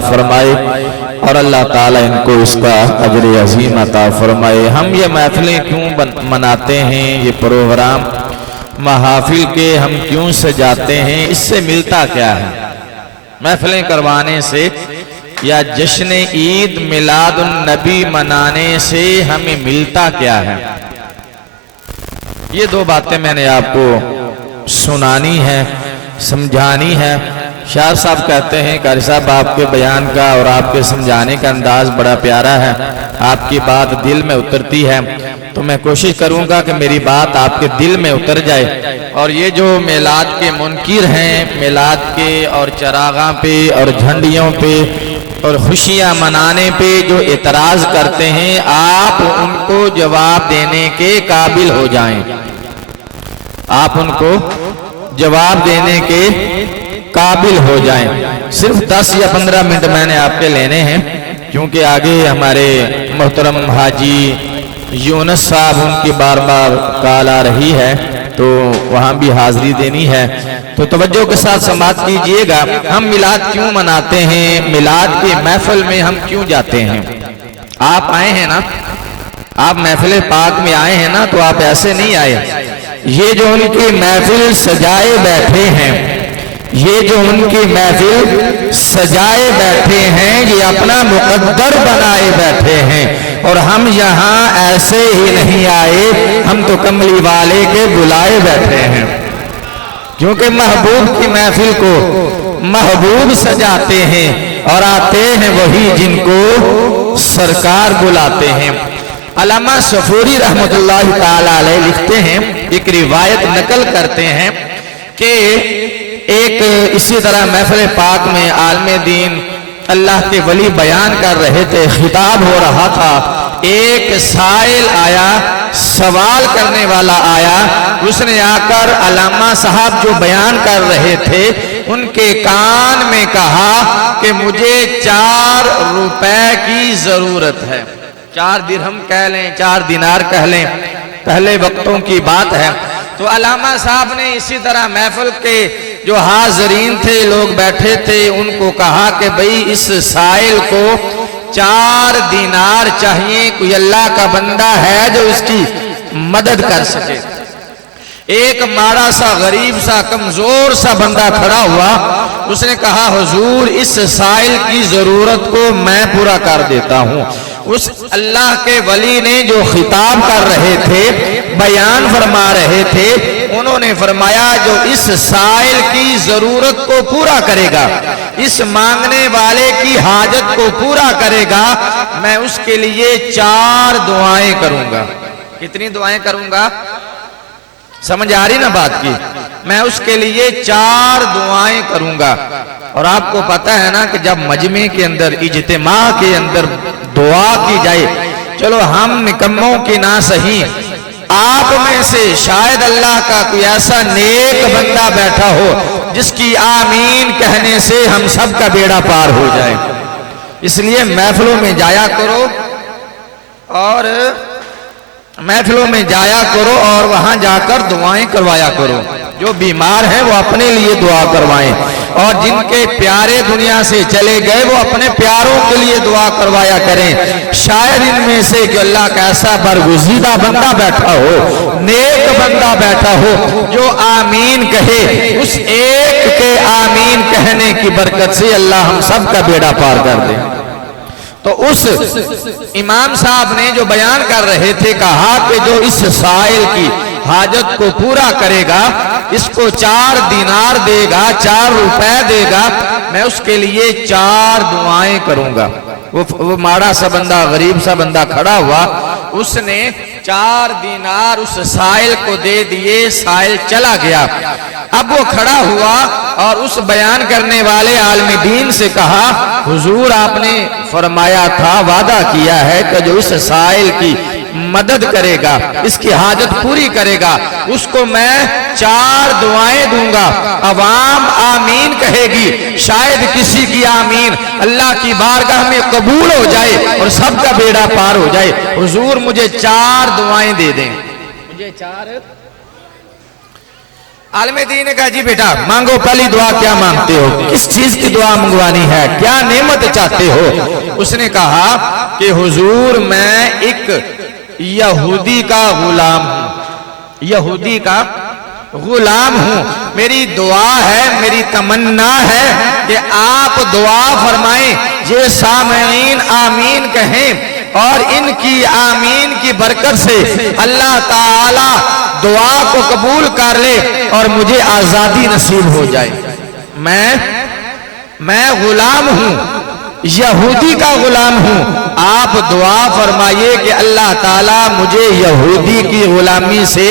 फरमाए और अल्लाह ताला इनको इसका अजर अजीम अता फरमाए। हम ये महफिलें क्यों मनाते हैं, ये प्रोग्राम महाफिल के हम क्यों सजाते हैं, इससे मिलता क्या है? महफिलें करवाने से या जश्न ईद मिलादुन नबी मनाने से हमें मिलता क्या है? ये दो बातें मैंने आपको सुनानी है, समझानी है। शाह साहब कहते हैं कारी साहब आपके बयान का और आपके समझाने का अंदाज बड़ा प्यारा है, आपकी बात दिल में उतरती है, तो मैं कोशिश करूंगा कि मेरी बात आपके दिल में उतर जाए। और ये जो मिलाद के मुनकिर हैं, मिलाद के और चरागा पे और झंडियों पे और खुशियां मनाने पे जो एतराज करते हैं, आप उनको जवाब देने के काबिल हो जाएं। आप उनको जवाब देने के काबिल हो जाएं। सिर्फ 10 या 15 मिनट मैंने आपके लेने हैं, क्योंकि आगे हमारे मोहतरम हाजी यूनुस साहब उनकी बार बार कॉल आ रही है, तो वहाँ भी हाजिरी देनी है। तो तवज्जो के साथ समाअत कीजिएगा। हम मिलाद क्यों मनाते हैं, मिलाद की महफिल में हम क्यों जाते हैं? आप आए हैं ना, आप महफिल पाक में आए हैं ना, तो आप ऐसे नहीं आए। ये जो उनकी महफिल सजाए बैठे हैं, ये जो उनकी महफिल सजाए बैठे हैं, ये अपना मुकद्दर बनाए बैठे हैं। और हम यहाँ ऐसे ही नहीं आए, हम तो कमली वाले के बुलाए बैठे हैं, क्योंकि महबूब की महफिल को महबूब सजाते हैं और आते हैं वही जिनको सरकार बुलाते हैं। अल्लामा सफूरी रहमतुल्लाह ताला अलैह लिखते हैं, एक रिवायत नकल करते हैं कि एक इसी तरह महफिल पाक में आलमे दीन अल्लाह के वली बयान कर रहे थे, खिताब हो रहा था। एक साइल आया, सवाल करने वाला आया, उसने आकर अल्लामा साहब जो बयान कर रहे थे उनके कान में कहा कि मुझे 4 रुपए की जरूरत है। 4 दिरहम कह लें, 4 दिनार कह लें, पहले वक्तों की बात है। तो अल्लामा साहब ने इसी तरह महफिल के जो हाजरीन थे, लोग बैठे थे, उनको कहा कि भाई इस साइल को 4 दिनार चाहिए, कोई अल्लाह का बंदा है जो इसकी मदद कर सके। एक माड़ा सा गरीब सा कमजोर सा बंदा खड़ा हुआ, उसने कहा हुजूर इस साइल की जरूरत को मैं पूरा कर देता हूँ। उस अल्लाह के वली ने जो खिताब कर रहे थे, बयान फरमा रहे थे, उन्होंने फरमाया जो इस साइल की जरूरत को पूरा करेगा, इस मांगने वाले की हाजत को पूरा करेगा, मैं उसके लिए 4 दुआएं करूंगा। कितनी दुआएं करूंगा? समझ आ रही ना बात की? मैं उसके लिए 4 दुआएं करूंगा। और आपको पता है ना कि जब मजमे के अंदर, इज्तिमा के अंदर दुआ की जाए, चलो हम निकम्मों की ना सही, आप में से शायद अल्लाह का कोई ऐसा नेक बंदा बैठा हो जिसकी आमीन कहने से हम सब का बेड़ा पार हो जाए। इसलिए महफिलों में जाया करो और महफिलों में जाया करो और वहां जाकर दुआएं करवाया करो। जो बीमार हैं वो अपने लिए दुआ करवाएं, और जिनके प्यारे दुनिया से चले गए वो अपने प्यारों के लिए दुआ करवाया करें। शायद इनमें से कि अल्लाह का ऐसा बरगुज़ीदा बंदा बैठा हो, नेक बंदा बैठा हो जो आमीन कहे, उस एक के आमीन कहने की बरकत से अल्लाह हम सब का बेड़ा पार कर दे। तो उस इमाम साहब ने जो बयान कर रहे थे, कहा कि जो इस साइल की हाजत को पूरा करेगा, इसको 4 दिनार देगा, 4 रुपए देगा, मैं उसके लिए 4 दुआएं करूंगा। वो माड़ा सा बंदा, गरीब सा बंदा खड़ा हुआ, उसने 4 दिनार उस साइल को दे दिए, साइल चला गया। अब वो खड़ा हुआ और उस बयान करने वाले आलमी दीन से कहा, हुजूर आपने फरमाया था, वादा किया है कि जो इस साइल की मदद करेगा, इसकी हाजत पूरी करेगा, उसको मैं 4 दुआएं दूंगा। अवाम आमीन कहेगी, शायद किसी की आमीन अल्लाह की बारगाह में कबूल हो जाए और सबका बेड़ा पार हो जाए। हुजूर मुझे 4 दुआएं दे दें, मुझे 4 आलमे दीन ने कहा जी बेटा मांगो, पहली दुआ क्या मांगते हो, किस चीज की दुआ मंगवानी है, क्या नेमत चाहते हो। उसने कहा कि हुजूर मैं एक यहूदी का गुलाम हूं, यहूदी का गुलाम हूं, मेरी दुआ है, मेरी तमन्ना है कि आप दुआ फरमाएं, ये सामईन आमीन कहें और इनकी आमीन की बरकत से अल्लाह ताला दुआ को कबूल कर ले और मुझे आजादी नसीब हो जाए। मैं गुलाम हूं, यहूदी का गुलाम हूं, आप दुआ फरमाइए कि अल्लाह ताला मुझे यहूदी की गुलामी से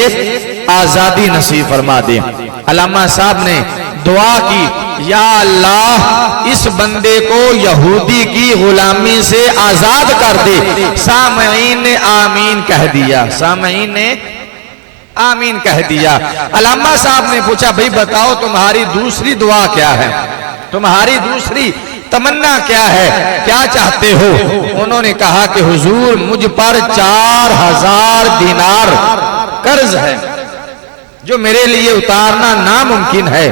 आजादी नसीब फरमा दे। अल्लामा साहब ने दुआ की, या अल्लाह इस बंदे को यहूदी की गुलामी से आजाद कर दे। सामईन ने आमीन कह दिया, सामईन ने आमीन कह दिया। अल्लामा साहब ने पूछा भाई बताओ तुम्हारी दूसरी दुआ क्या है, तुम्हारी दूसरी तमन्ना क्या है, क्या चाहते हो। उन्होंने कहा कि हुजूर मुझ पर 4000 दिनार कर्ज है जो मेरे लिए उतारना नामुमकिन है,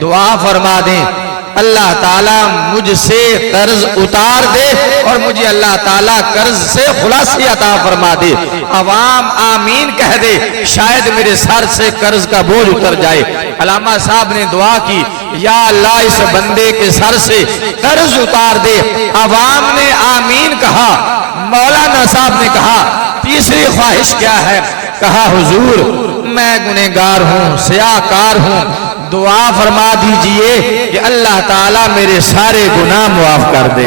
दुआ फरमा दें अल्लाह ताला मुझसे कर्ज उतार दे और मुझे अल्लाह ताला कर्ज से खुलासी अता फरमा दे। अवाम आमीन कह दे, शायद मेरे सर से कर्ज का बोझ उतर जाए। अल्लामा साहब ने दुआ की, या अल्लाह इस बंदे के सर से कर्ज उतार दे। अवाम ने आमीन कहा। मौलाना साहब ने कहा तीसरी ख्वाहिश क्या है, कहा हुजूर मैं गुनहगार हूं, सियाकार हूं, दुआ फरमा दीजिए कि अल्लाह ताला मेरे सारे गुनाह माफ कर दे।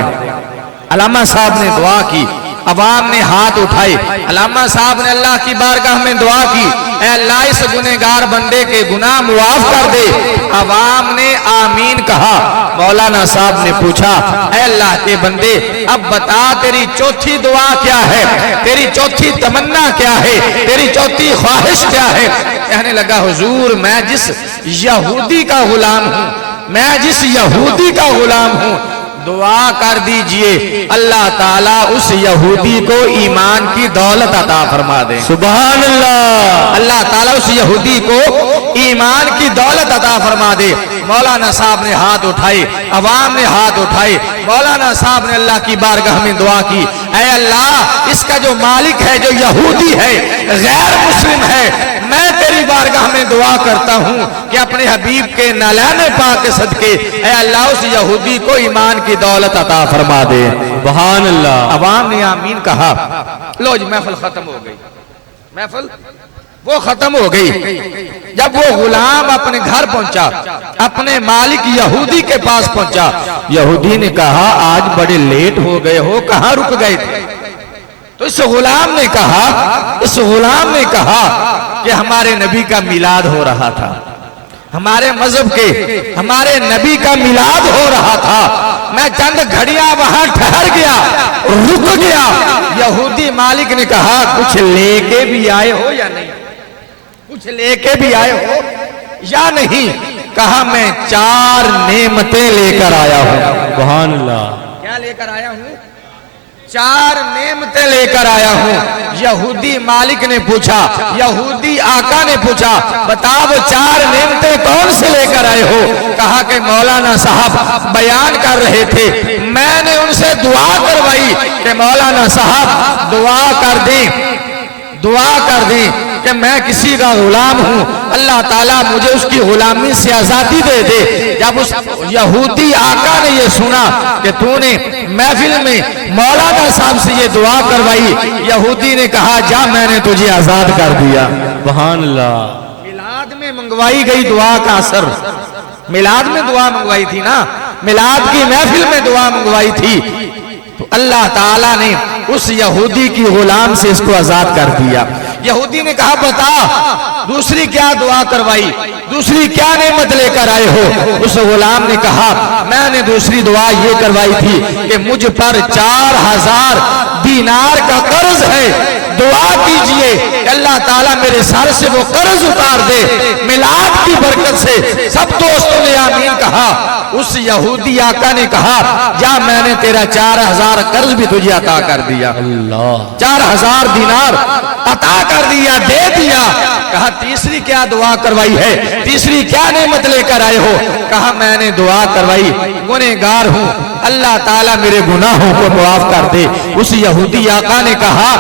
अल्लामा साहब ने दुआ की, अवाम ने हाथ उठाए। अल्लामा साहब ने अल्लाह की बारगाह में दुआ की, ऐ अल्लाह इस गुनहगार बंदे के गुनाह माफ कर दे। अवाम ने आमीन कहा। मौलाना साहब ने पूछा, ऐ अल्लाह के बंदे अब बता तेरी चौथी दुआ क्या है, तेरी चौथी तमन्ना क्या है, तेरी चौथी ख्वाहिश क्या है। कहने लगा हुजूर मैं जिस यहूदी का गुलाम हूं, मैं जिस यहूदी का गुलाम हूं, दुआ कर दीजिए अल्लाह ताला उस यहूदी को ईमान की दौलत अता फरमा दे। सुभान अल्लाह। अल्लाह ताला उस यहूदी को ईमान की दौलत अता फरमा दे। मौलाना साहब ने हाथ उठाए, अवाम ने हाथ उठाए। मौलाना साहब ने अल्लाह की बारगाह में दुआ की, ऐ अल्लाह इसका जो मालिक है, जो यहूदी है, गैर मुस्लिम है, मैं तेरी बारगाह में दुआ करता हूं कि अपने हबीब के नालाने पाक के सदके ऐ अल्लाह उस यहूदी को ईमान की दौलत अता फरमा दे। सुभान अल्लाह। अवाम ने आमीन कहा। लो जी महफिल खत्म हो गई, महफिल वो खत्म हो गई। जब वो गुलाम अपने घर पहुंचा, अपने मालिक यहूदी के पास पहुंचा, यहूदी ने कहा आज बड़े लेट हो गए हो, कहां रुक गए थे। तो इस गुलाम ने कहा कि हमारे नबी का मिलाद हो रहा था, हमारे मजहब के हमारे नबी का मिलाद हो रहा था, मैं चंद घड़ियां वहां ठहर गया, रुक गया। यहूदी मालिक ने कहा कुछ लेके भी आए हो या नहीं, कुछ लेके भी आए हो या नहीं। कहा मैं 4 नेमतें लेकर आया हूं। सुभान अल्लाह। क्या लेकर आया हूं? 4 नेमतें लेकर आया हूं। यहूदी मालिक ने पूछा, यहूदी आका ने पूछा बताओ 4 नेमतें कौन से लेकर आए हो। कहा कि मौलाना साहब बयान कर रहे थे, मैंने उनसे दुआ करवाई कि मौलाना साहब दुआ कर दें कि मैं किसी का गुलाम हूं, अल्लाह ताला मुझे उसकी गुलामी से आजादी दे दे। जब उस यहूदी आका ने ये सुना कि तूने महफिल में मौलाना साहब से ये दुआ करवाई, यहूदी ने कहा जा मैंने तुझे आजाद कर दिया। सुभान अल्लाह। मिलाद में मंगवाई गई दुआ का असर, मिलाद में दुआ मंगवाई थी ना, मिलाद की महफिल में दुआ मंगवाई थी, तो अल्लाह ताला ने उस यहूदी की गुलाम से इसको आजाद कर दिया। यहूदी ने कहा बता दूसरी क्या दुआ करवाई, दूसरी क्या नेमत लेकर आए हो। उस गुलाम ने कहा मैंने दूसरी दुआ ये करवाई थी कि मुझ पर 4000 दीनार का कर्ज है, दुआ कीजिए अल्लाह ताला मेरे सर से वो कर्ज उतार दे। मिलाद की बरकत से सब दोस्तों ने आमीन कहा। उस यहूदी आका ने कहा जा मैंने तेरा 4000 कर्ज भी तुझे अता कर दिया। अल्लाह 4000 दिनार अता कर दिया, दे दिया। कहा तीसरी क्या दुआ करवाई है, तीसरी क्या नेमत लेकर आए हो? कहा मैंने दुआ करवाई, गुनहगार हूं, अल्लाह ताला मेरे गुनाहों को माफ कर दे। उस यहूदी आका ने कहा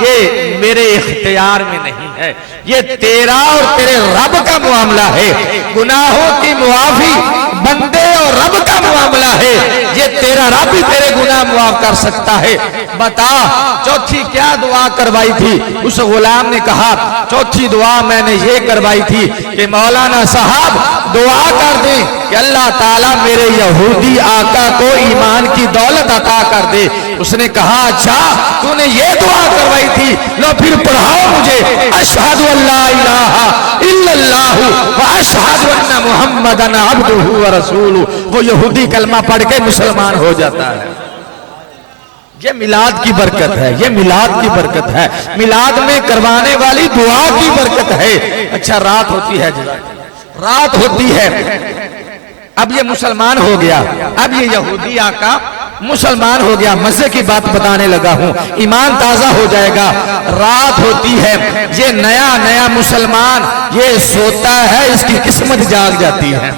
ये मेरे इख्तियार में नहीं है, ये तेरा और तेरे रब का मामला है। गुनाहों की मुआफी बंदे और रब का मामला है, ये तेरा रब ही तेरे गुनाह माफ कर सकता है। बता चौथी क्या दुआ करवाई थी? उस गुलाम ने कहा चौथी दुआ मैंने ये करवाई थी कि मौलाना साहब दुआ कर दे कि अल्लाह ताला मेरे यहूदी आका को ईमान की दौलत अता कर दे। उसने कहा अच्छा तूने ये दुआ करवाई थी, लो फिर पढ़ाओ मुझे अशहदु अल्ला इलाहा इल्लल्लाहु व अशहदु अन्ना मुहम्मदन अब्दुहु व रसूलुहु। वो यहूदी कलमा पढ़ के मुसलमान हो जाता है। ये मिलाद की बरकत है, ये मिलाद की बरकत है, मिलाद में करवाने वाली दुआ की बरकत है। अच्छा रात होती है, रात होती है, अब ये मुसलमान हो गया, अब ये यहूदी आका मुसलमान हो गया। मजे की बात बताने लगा हूं, ईमान ताजा हो जाएगा। रात होती है, ये नया नया मुसलमान ये सोता है, इसकी किस्मत जाग जाती है।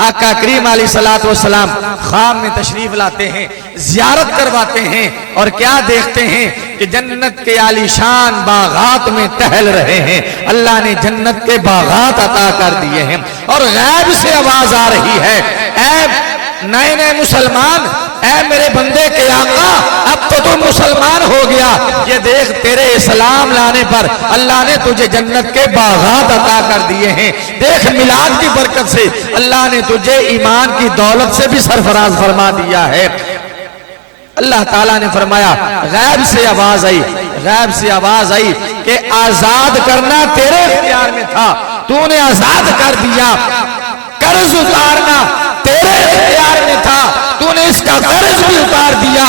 आका करीम अलैहिस्सलातु वस्सलाम ख्वाब में तशरीफ लाते हैं, जियारत करवाते हैं और क्या देखते हैं कि जन्नत के आलीशान बागात में टहल रहे हैं। अल्लाह ने जन्नत के बागात अता कर दिए हैं और गैब से आवाज आ रही है, ऐ नए नए मुसलमान, ऐ मेरे बंदे के आका अब तो तुम मुसलमान हो गया। ये देख तेरे इस्लाम लाने पर अल्लाह ने तुझे जन्नत के बागात अता कर दिए हैं। देख मिलाद की बरकत से अल्लाह ने तुझे ईमान की दौलत से भी सरफराज फरमा दिया है। अल्लाह ताला ने फरमाया गैब से आवाज आई, गैब से आवाज आई कि आजाद करना तेरे इख्तियार में था, तूने आजाद कर दिया। कर्ज उतारना तेरे इख्तियार में था, तूने इसका कर्ज भी उतार दिया।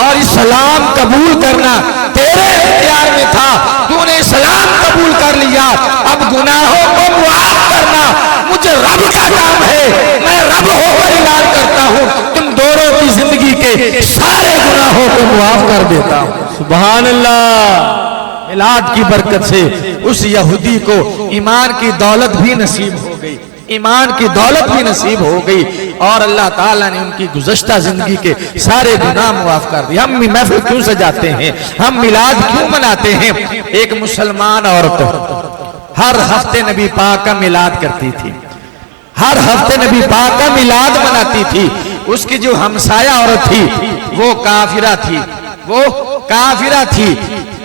और इस्लाम कबूल करना तेरे इख्तियार में था, तूने इस्लाम कबूल कर लिया। अब गुनाहों को मुआफ करना मुझे रब का काम है, मैं रब होकर ऐलान करता हूँ तुम दोनों की जिंदगी के सारे गुनाहों को मुआफ कर देता हूँ। सुभान अल्लाह। मिलाद की बरकत से उस यहूदी को ईमान की दौलत भी नसीब हो गई, ईमान की दौलत भी नसीब हो गई और अल्लाह ताला ने उनकी गुज़श्ता जिंदगी के सारे गुनाह मुआफ कर दिए। हम महफिल क्यों सजाते हैं, हम मिलाद क्यों मनाते हैं? एक मुसलमान औरत हर हफ्ते नबी पाक का मिलाद करती थी, हर हफ्ते नबी पाक का मिलाद मनाती थी। उसकी जो हमसाया औरत थी वो काफिरा थी, वो काफिरा थी।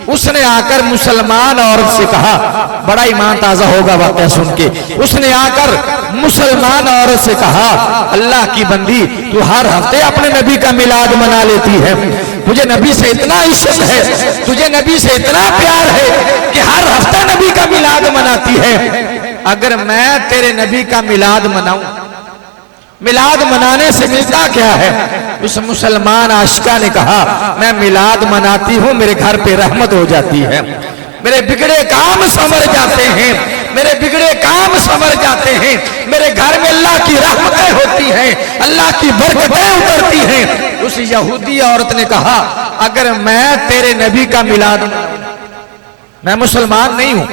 उसने आकर मुसलमान औरत से कहा, बड़ा ईमान ताजा होगा वाक़या सुन के, उसने आकर मुसलमान औरत से कहा अल्लाह की बंदी तू हर हफ्ते अपने नबी का मिलाद मना लेती है, तुझे नबी से इतना इश्क है, तुझे नबी से इतना प्यार है कि हर हफ्ते नबी का मिलाद मनाती है। अगर मैं तेरे नबी का मिलाद मनाऊं, मिलाद मनाने से मिलता क्या है? उस मुसलमान आशिका ने कहा मैं मिलाद मनाती हूँ, मेरे घर पे रहमत हो जाती है, मेरे बिगड़े काम संवर जाते हैं, मेरे बिगड़े काम संवर जाते हैं, मेरे घर में अल्लाह की रहमतें होती हैं, अल्लाह की बरकतें उतरती हैं। उस यहूदी औरत ने कहा अगर मैं तेरे नबी का मिलाद, मैं मुसलमान नहीं हूं,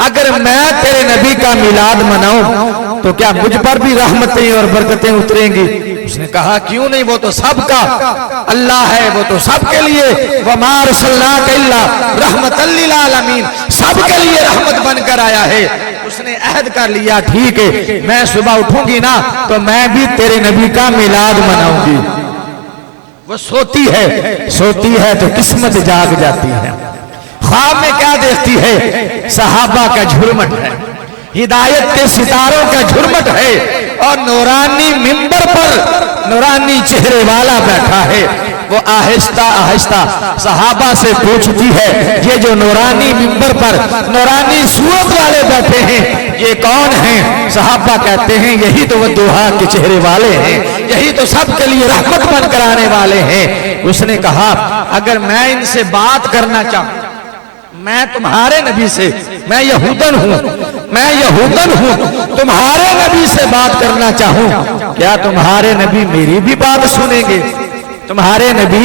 अगर मैं तेरे नबी का मिलाद मनाऊं तो क्या मुझ पर भी रहमतें और बरकतें उतरेंगी? उसने कहा क्यों नहीं, वो तो सबका अल्लाह है, वो तो सबके लिए वमा अरसलनाका इल्ला रहमतल लिल आलमीन, सबके लिए रहमत बनकर आया है। उसने अहद कर लिया ठीक है मैं सुबह उठूंगी ना तो मैं भी तेरे नबी का मिलाद मनाऊंगी। वो सोती है तो किस्मत जाग जाती है। ख्वाब में क्या देखती है? सहाबा का झुरमट है, हिदायत के सितारों का झुरमट है और नूरानी मिंबर पर नूरानी चेहरे वाला बैठा है। वो आहिस्ता आहिस्ता सहाबा से पूछती है ये जो नूरानी मिंबर पर नूरानी सूरत वाले बैठे हैं ये कौन हैं? सहाबा कहते हैं यही तो वो दुहा के चेहरे वाले हैं, यही तो सबके लिए रहमत बन कर आने वाले हैं। उसने कहा अगर मैं इनसे बात करना चाहूं, मैं तुम्हारे नबी से, मैं यहूदन हूं, मैं यहूदन हूं, तुम्हारे नबी से बात करना चाहूं, क्या तुम्हारे नबी मेरी भी बात सुनेंगे? तुम्हारे नबी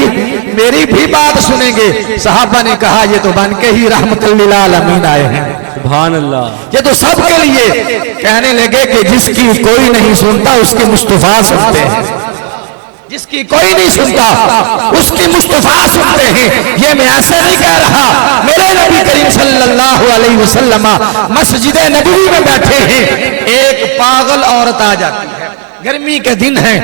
मेरी भी बात सुनेंगे? सहाबा ने कहा ये तो बन के ही रहमतुल लिल आलमीन आए हैं, सुभान अल्लाह, ये तो सबके लिए। कहने लगे कि जिसकी कोई नहीं सुनता उसके मुस्तफा सुनते हैं, जिसकी कोई नहीं सुनता उसकी मुस्तफा सुनते हैं। ये मैं ऐसे नहीं कह रहा, मेरे नबी करीम सल्लल्लाहु अलैहि वसल्लम मस्जिद नबवी में बैठे हैं, एक पागल औरत आ जाती है, गर्मी के दिन है,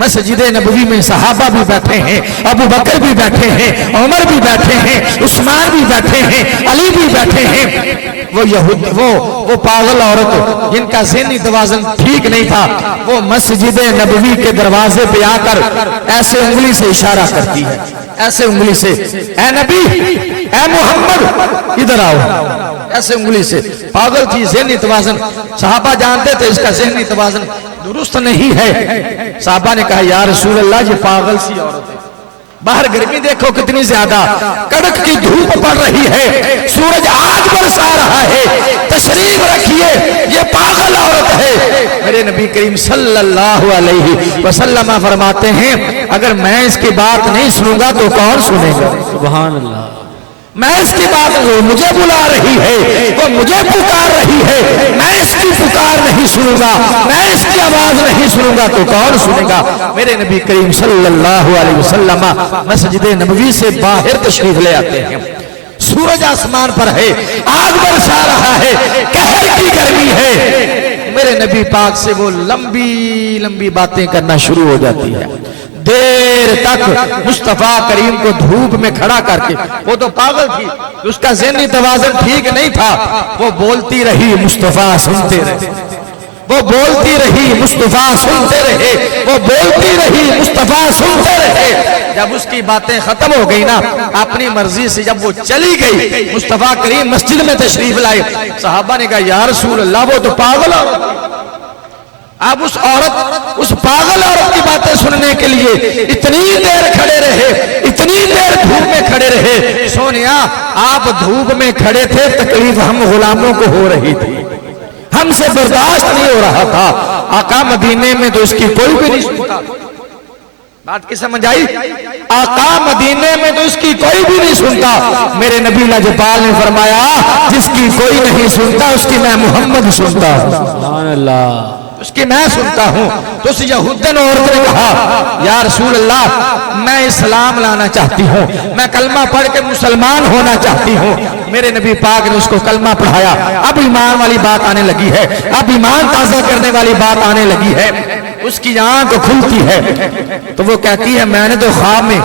मस्जिद नबवी में सहाबा भी बैठे हैं, अबू बकर भी बैठे हैं, उमर भी बैठे हैं, उस्मान भी बैठे हैं, अली भी बैठे हैं। वो पागल औरत जिनका ज़हनी तवाज़ुन ठीक नहीं था, वो मस्जिद नबवी के दरवाजे पे आकर ऐसे उंगली से इशारा करती है, ऐसे उंगली से, ए नबी, ए मोहम्मद, इधर आओ, ऐसे उंगली से। पागल थी, ज़हनी तवाज़ुन सहाबा जानते थे इसका ज़हनी तवाज़ुन दुरुस्त नहीं है। सहाबा ने कहा या रसूल अल्लाह, ये पागल सी औरत है, बाहर गर्मी देखो कितनी ज्यादा, कड़क की धूप पड़ रही है, सूरज आज बरसा रहा है, तशरीफ रखिए, ये पागल औरत है। मेरे नबी करीम सल्लल्लाहु अलैहि वसल्लम फरमाते हैं अगर मैं इसकी बात नहीं सुनूंगा तो कौन सुनेगा? सुभान अल्लाह, मैं इसकी बात, वो मुझे बुला रही है, वो मुझे पुकार रही है, मैं इसकी पुकार नहीं सुनूंगा, मैं इसकी आवाज नहीं सुनूंगा तो कौन सुनेगा? मेरे नबी करीम सल्लल्लाहु अलैहि वसल्लम मस्जिद नबवी से बाहर तशरीफ ले आते हैं, सूरज आसमान पर है, आग बरसा रहा है, कहर की गर्मी है। मेरे नबी पाक से वो लंबी लंबी बातें करना शुरू हो जाती है, देर तक मुस्तफा करीम को धूप में खड़ा करके। वो तो पागल थी, उसका ज़हनी तवाज़ुन ठीक नहीं था, वो बोलती रही, मुस्तफा सुनते रहे, वो बोलती रही, मुस्तफा सुनते रहे, वो बोलती रही, मुस्तफा सुनते रहे। जब उसकी बातें खत्म हो गई ना, अपनी मर्जी से जब वो चली गई, मुस्तफा करीम मस्जिद में तशरीफ लाए, सहाबा ने कहा या रसूल अल्लाह, वो तो पागल औरत। अब उस औरत, उस पागल औरत की बातें सुनने के लिए इतनी देर खड़े रहे, इतनी देर धूप में खड़े रहे। सोनिया, आप धूप में खड़े थे, तकलीफ हम गुलामों को हो रही थी, हमसे बर्दाश्त नहीं हो रहा था। आका मदीने में तो उसकी कोई भी नहीं सुनता, बात की समझ आई? आका मदीने में तो इसकी कोई भी नहीं सुनता। मेरे नबी लाजपाल ने फरमाया जिसकी कोई नहीं सुनता उसकी मैं मोहम्मद सुनता हूं, सुभान अल्लाह, उसकी मैं सुनता हूं। तो उस यहूदन औरत ने कहा या रसूल अल्लाह, मैं इस्लाम लाना चाहती हूं, मैं कलमा पढ़ के मुसलमान होना चाहती हूं। मेरे नबी पाक ने उसको कलमा पढ़ाया, अब ईमान वाली बात आने लगी है, अब ईमान ताज़ा करने वाली बात आने लगी है, उसकी आंख खुलती है। तो वो कहती है मैंने तो ख्वाब में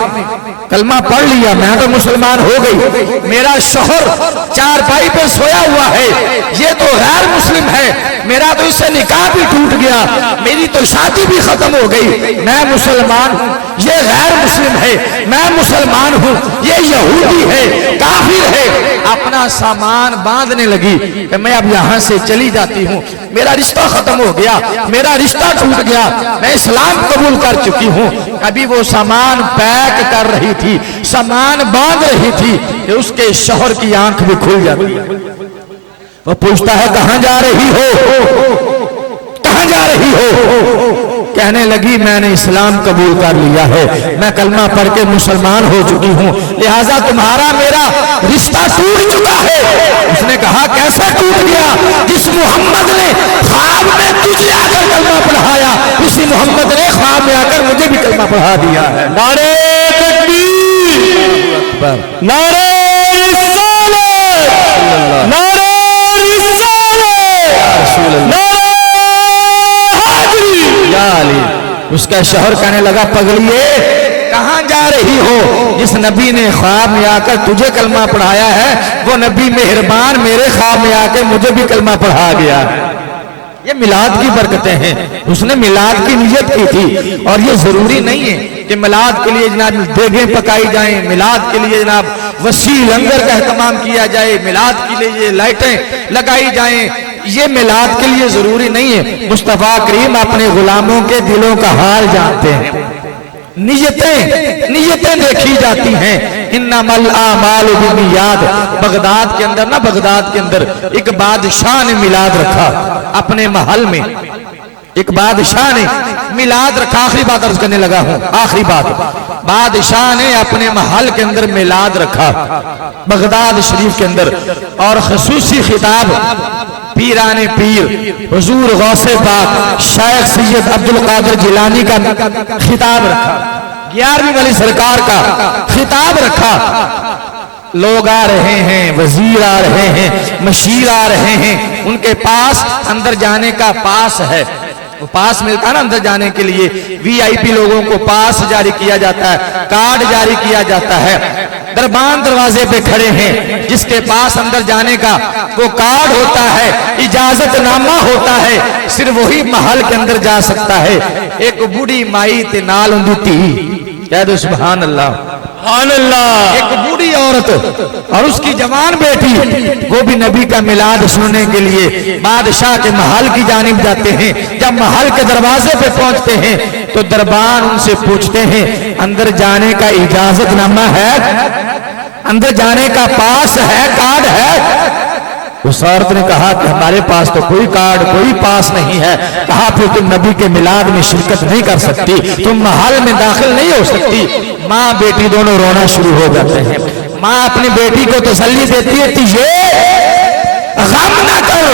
कलमा पढ़ लिया, मैं तो मुसलमान हो गई, मेरा शोहर चारपाई पे सोया हुआ है, ये तो गैर मुस्लिम है, मेरा तो इससे निकाह भी टूट गया, मेरी तो शादी भी खत्म हो गई, मैं मुसलमान हूँ, ये गैर मुस्लिम है, मैं मुसलमान हूँ, ये यहूदी है, काफिर है। अपना सामान बांधने लगी कि मैं अब यहाँ से चली जाती हूँ, मेरा रिश्ता खत्म हो गया, मेरा रिश्ता टूट गया, मैं इस्लाम कबूल कर चुकी हूँ। अभी वो सामान पैक कर रही थी, सामान बांध रही थी कि उसके शौहर की आंख भी खुल जाती है। वो पूछता है कहां जा रही हो, कहां जा रही हो? कहने लगी मैंने इस्लाम कबूल कर लिया है, मैं कलमा पढ़ के मुसलमान हो चुकी हूँ, लिहाजा तुम्हारा मेरा रिश्ता टूट चुका है। उसने कहा कैसे टूट गया? जिस मोहम्मद ने ख्वाब में तुझे आकर कलमा पढ़ाया, उसी मोहम्मद ने ख्वाब में आकर मुझे भी कलमा पढ़ा दिया है। नारे तकबीर, नारे रिसालत, नारे उसका शौहर कहने लगा पगड़िए कहां जा रही हो? जिस नबी ने ख्वाब में आकर तुझे कलमा पढ़ाया है वो नबी मेहरबान मेरे ख्वाब में आकर मुझे भी कलमा पढ़ा गया है। ये मिलाद की बरकतें हैं, उसने मिलाद की नियत की थी। और ये जरूरी नहीं है कि मिलाद के लिए जनाब देगें पकाई जाएं, मिलाद के लिए जनाब वसी लंगर का एहतमाम किया जाए, मिलाद के लिए लाइटें लगाई जाएं, ये मिलाद के लिए जरूरी नहीं है। मुस्तफा करीम अपने गुलामों के दिलों का हाल जानते हैं, नियतें देखी जाती हैं। इन्नमल आमालु बिन्नियात। बगदाद के अंदर ना, बगदाद के अंदर एक बादशाह ने मिलाद रखा अपने महल में। एक बादशाह ने मिलाद रखा। आखिरी बात अर्ज करने लगा हूं, आखिरी बात। बादशाह ने अपने महल के अंदर मिलाद रखा बगदाद शरीफ के अंदर, और खसूसी खिताब पीराने पीर हुजूर गौसे पाक शेख सैयद अब्दुल कादिर जिलानी का खिताब रखा, 11वीं वाली सरकार का खिताब रखा। लोग आ रहे हैं, वजीर आ रहे हैं, मशीर आ रहे हैं, उनके पास अंदर जाने का पास है, वो पास मिलता है ना अंदर जाने के लिए। वीआईपी लोगों को पास जारी किया जाता है, कार्ड जारी किया जाता है। दरबान दरवाजे पे खड़े हैं, जिसके पास अंदर जाने का वो कार्ड होता है, इजाजतनामा होता है, सिर्फ वही महल के अंदर जा सकता है। एक बूढ़ी माई ते नाल उंदी धी, कह दो सुभान अल्लाह, सुभान अल्लाह। एक बूढ़ी औरत और उसकी जवान बेटी, वो भी नबी का मिलाद सुनने के लिए बादशाह के महल की जानिब जाते हैं। जब महल के दरवाजे पे पहुंचते हैं तो दरबान उनसे पूछते हैं, अंदर जाने का इजाजतनामा है, अंदर जाने का पास है, कार्ड है? उस औरत ने कहा कि हमारे पास तो कोई कार्ड, कोई पास नहीं है। कहा फिर तुम नबी के मिलाद में शिरकत नहीं कर सकती, तुम महल में दाखिल नहीं हो सकती। माँ बेटी दोनों रोना शुरू हो जाते हैं। माँ अपनी बेटी को तसल्ली देती है, तुझे गम ना कर,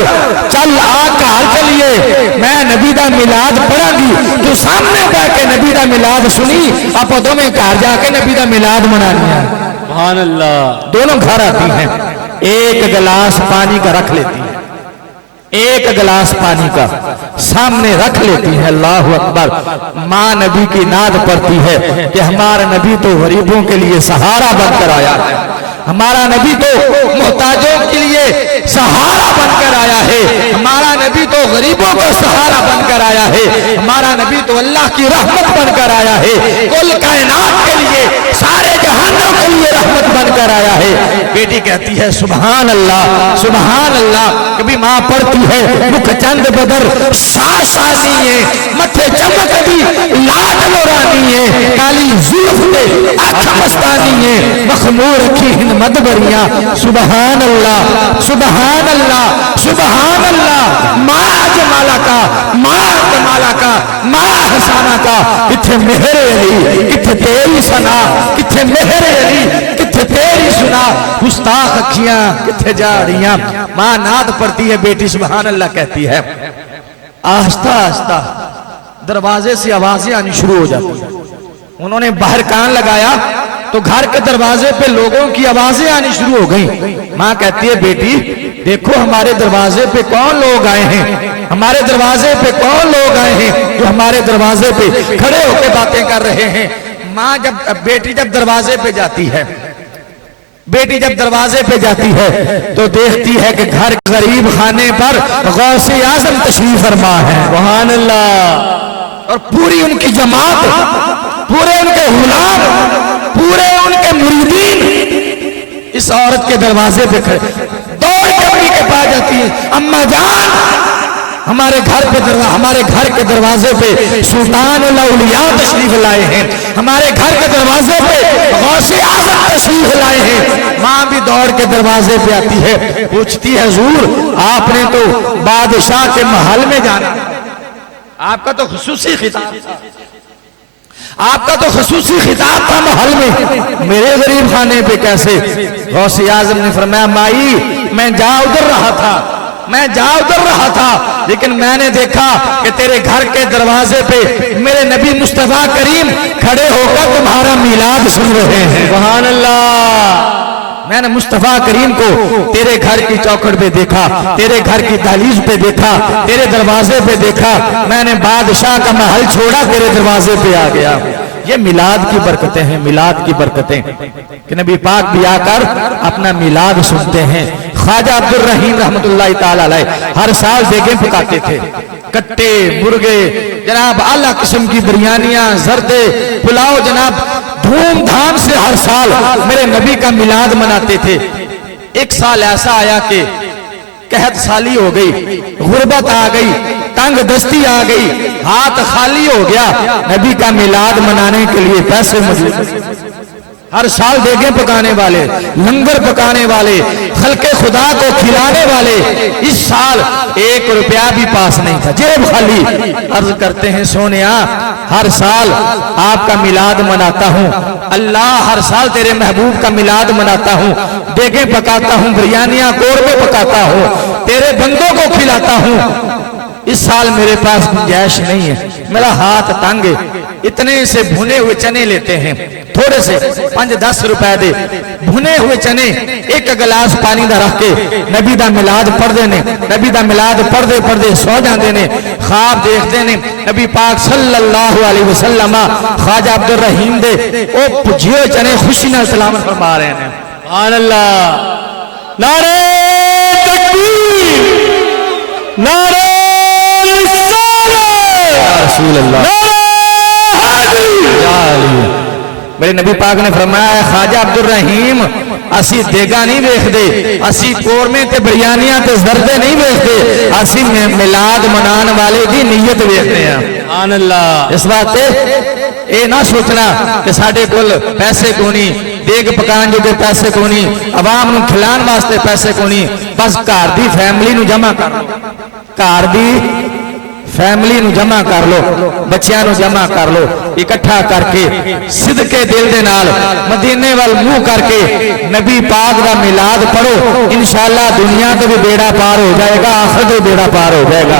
चल आ घर के लिए मैं नबी का मिलाद पढ़ांगी, तू सामने बैठे नबी का मिलाद सुनी, आप दोनों घर जाके नबी का मिलाद मनानी है। सुभान अल्लाह। दोनों घर आती हैं, एक गिलास पानी का रख लेती है, एक गिलास पानी का सामने रख लेती है। अल्लाह अकबर। माँ नबी की नाद पड़ती है कि हमारा नबी तो गरीबों के लिए सहारा बनकर आया है, हमारा नबी तो मोहताजों के लिए सहारा बनकर आया है, हमारा नबी तो गरीबों का सहारा बनकर आया है, हमारा नबी तो अल्लाह की रहमत बनकर आया है, कुल कायनात के लिए, सारे जहानों के लिए रहमत बनकर आया है। बेटी कहती है सुभान अल्लाह, सुभान अल्लाह। कभी माँ पढ़ती है, मुख चंद बदर सासानी है, मथे चमक भी लाड लोरानी है, काली जुल्फ पे आँख मस्तानी है, मखमूर रखी हिंद मदबरिया। सुभान अल्लाह, सुभान अल्लाह, सुभान अल्लाह। माँ जमाला का, माँ जमाला का, माँ हसाना का, किथे मेहर अली, किथे तेरी सना, किथे मेहर अली, किथे तेरी सुना, गुस्ताख अखियां किथे जाड़ियां। माँ नाद पड़ती है, बेटी सुभान अल्लाह कहती है। आहिस्ता आहिस्ता दरवाजे से आवाजें आनी शुरू हो जाती हैं। उन्होंने बाहर कान लगाया तो घर के दरवाजे पे लोगों की आवाजें आनी शुरू हो गई। माँ कहती है बेटी देखो हमारे दरवाजे पे कौन लोग आए हैं, हमारे दरवाजे पे कौन लोग आए हैं जो हमारे दरवाजे पे खड़े होकर बातें कर रहे हैं। माँ बेटी जब दरवाजे पे जाती है, बेटी जब दरवाजे पे जाती है तो देखती है कि घर गरीब खाने पर गौसे आजम तशरीफ फरमा है। सुभान अल्लाह। और पूरी उनकी जमात, पूरे उनके गुलाम, पूरे उनके मुरीदीन इस औरत के दरवाजे पे खड़े, दौड़ के अम्मी के पास जाती है, अम्मा जान हमारे घर के दरवाजे पे सुल्तान औलिया तशरीफ लाए हैं, हमारे घर के दरवाजे पे गौसे आज़म तशरीफ लाए हैं। माँ भी दौड़ के दरवाजे पे आती है, पूछती है हुजूर आपने तो बादशाह के महल में जाना, आपका तो खुसूसी खिताब था, आपका तो खुसूसी खिताब था महल में, मेरे गरीब खाने पे कैसे? गौसे आज़म ने फरमाया माई मैं जा उधर रहा था, मैं जा उधर रहा था, लेकिन मैंने देखा कि तेरे घर के दरवाजे पे मेरे नबी मुस्तफा करीम खड़े होकर तुम्हारा मिलाद सुन रहे हैं। सुभान अल्लाह। मैंने मुस्तफा करीम को तेरे घर की चौखट पे देखा, तेरे घर की दहलीज पे देखा, तेरे दरवाजे पे देखा, मैंने बादशाह का महल छोड़ा तेरे दरवाजे पे आ गया। ये मिलाद की बरकतें हैं, मिलाद की बरकतें कि नबी पाक भी आकर अपना मिलाद सुनते हैं। ख्वाजा अब्दुल रहीम रहमतुल्लाह ताला अलैह हर साल देगे पकाते थे, कट्टे मुर्गे जनाब, आला किस्म की बिरयानियां, जर्दे पुलाव जनाब, धूमधाम से हर साल मेरे नबी का मिलाद मनाते थे। एक साल ऐसा आया कि कहत साली हो गई, गुर्बत आ गई, तंग दस्ती आ गई, हाथ खाली हो गया, नबी का मिलाद मनाने के लिए पैसे मौजूद, हर साल देगे पकाने वाले, लंगर पकाने वाले, खल्के खुदा को खिलाने वाले, इस साल 1 रुपया भी पास नहीं था, जेब खाली। अर्ज करते हैं सोनिया, हर साल आपका मिलाद मनाता हूँ अल्लाह, हर साल तेरे महबूब का मिलाद मनाता हूँ, देगे पकाता हूँ, बिरयानियां कोरबे पकाता हूँ, तेरे बंदों को खिलाता हूँ। इस साल मेरे पास गुंजाइश नहीं है, मेरा हाथ तंग है, इतने से भुने हुए चने लेते हैं, थोड़े से 5-10 रुपए दे भुने हुए चने, एक गिलास पानी दा रख के नबी दा मिलाद पढ़ते ने, नबी दा मिलाद पढ़ते पढ़ते सो जाते ने, ख्वाब देखते ने नबी पाक सल्लल्लाहु अलैहि वसल्लम ख्वाजा अब्दुल रहीम दे ओ भुजे चने खुशी नाल सलामत फरमा रहे हैं। सुभान अल्लाह, नारे तकबीर, नारे रसूल अल्लाह, मेरे नबी पाक ने फरमाया ख्वाजा अब्दुल रहीम असी देगा नहीं वेखदे, असी कोरमे ते बिरयानियां ते जर्दे नहीं वेखदे, असी मिलाद मनाने वाले की नीयत वेखते हैं। सुभान अल्लाह। इस बात ये ना सोचना कि साडे कोल पैसे कोनी, देग पकान जो पैसे कोनी, आवाम नूं खिलाण वास्ते पैसे कोनी, बस घर दी फैमिली नूं जमा कर लो, घर दी फैमिली नूं जमा कर लो, बच्चियां नूं जमा कर लो, इकट्ठा करके सिदके दिल दे नाल मदीने वाल मुंह करके नबी पाक दा मिलाद पढ़ो, इंशाअल्लाह दुनिया तो भी बेड़ा पार हो जाएगा, आखिरत भी बेड़ा पार हो जाएगा।